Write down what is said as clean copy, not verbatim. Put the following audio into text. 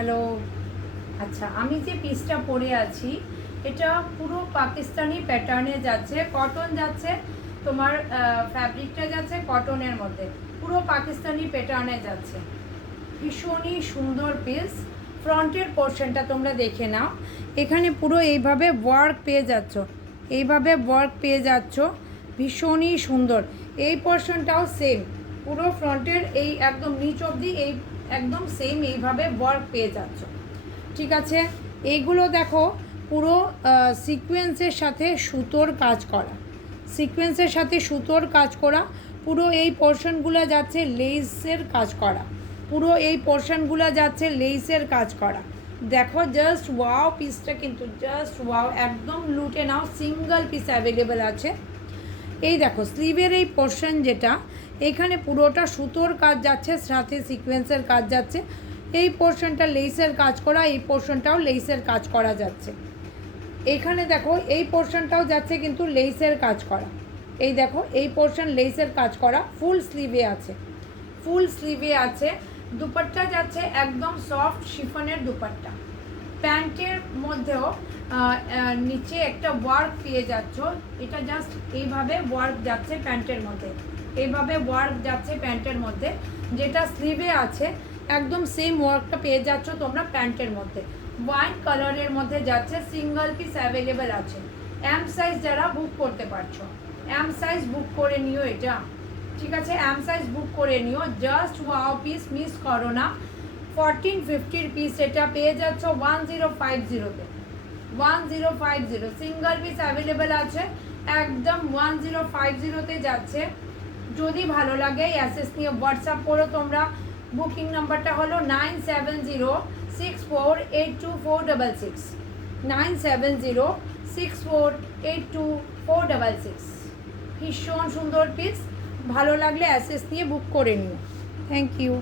Hello. আচ্ছা, আমি যে পিসটা পরে আছি এটা পুরো পাকিস্তানি প্যাটার্নে যাচ্ছে, কটন যাচ্ছে, তোমার ফ্যাব্রিকটা যাচ্ছে কটনের মধ্যে, পুরো পাকিস্তানি প্যাটার্নে যাচ্ছে। ভীষণই সুন্দর পিস। ফ্রন্টের পোর্শনটা তোমরা দেখে নাও, এখানে পুরো এইভাবে ওয়ার্ক পেয়ে যাচ্ছ, এইভাবে ওয়ার্ক পেয়ে যাচ্ছ, ভীষণই সুন্দর। এই পোর্শনটাও সেম, পুরো ফ্রন্টের এই একদম নিচ অবধি এই একদম সেম এইভাবে ওয়ার্ক পেয়ে যাচ্ছ। ঠিক আছে, এইগুলো দেখো পুরো সিকোয়েন্সের সাথে সুতোর কাজ করা, সিকোয়েন্সের সাথে সুতোর কাজ করা। পুরো এই পোর্শনগুলো যাচ্ছে লেসের কাজ করা, পুরো এই পোর্শনগুলো যাচ্ছে লেসের কাজ করা। দেখো জাস্ট ওয়াও পিসটা, কিন্তু জাস্ট ওয়াও, একদম লুটে নাও। সিঙ্গেল পিস অ্যাভেলেবেল আছে। এই দেখো স্লিভের এই পোর্শন যেটা, এখানে পুরোটা সুতোর কাজ যাচ্ছে, সাথে সিকোয়েন্সের কাজ যাচ্ছে। এই পোর্শনটা লেসের কাজ করা, এই পোর্শনটাও লেসের কাজ করা যাচ্ছে। এখানে দেখো এই পোর্শনটাও যাচ্ছে কিন্তু লেসের কাজ করা। এই দেখো এই পোর্শন লেসের কাজ করা, ফুল স্লিভে আছে, ফুল স্লিভে আছে। দুপাট্টা যাচ্ছে একদম সফট শিফনের দুপাট্টা। প্যান্টের মধ্যেও নিচে একটা ওয়ার্ক পেয়ে যাচ্ছ, এটা জাস্ট এইভাবে ওয়ার্ক যাচ্ছে প্যান্টের মধ্যে, এইভাবে ওয়ার্ক যাচ্ছে প্যান্টের মধ্যে, যেটা স্লিভে আছে একদম সেম ওয়ার্কটা পেয়ে যাচ্ছ তোমরা প্যান্টের মধ্যে। হোয়াইট কালারের মধ্যে যাচ্ছে, সিঙ্গেল পিস অ্যাভেলেবেল আছে। এম সাইজ যারা বুক করতে পারছো, এম সাইজ বুক করে নিও এটা। ঠিক আছে, এম সাইজ বুক করে নিও, জাস্ট ওয়াও পিস, মিস করো না। 1450 পিস এটা পেয়ে যাচ্ছ 1050-তে, 1050 সিঙ্গেল পিস অ্যাভেলেবেল আছে, একদম 1050-তে যাচ্ছে। যদি ভালো লাগে অ্যাসেস নিয়ে হোয়াটসঅ্যাপ করো তোমরা। বুকিং নাম্বারটা হলো 9706482466, 9706482466। ভীষণ সুন্দর পিস, ভালো লাগলে অ্যাসেস নিয়ে বুক করে নিও। Thank you.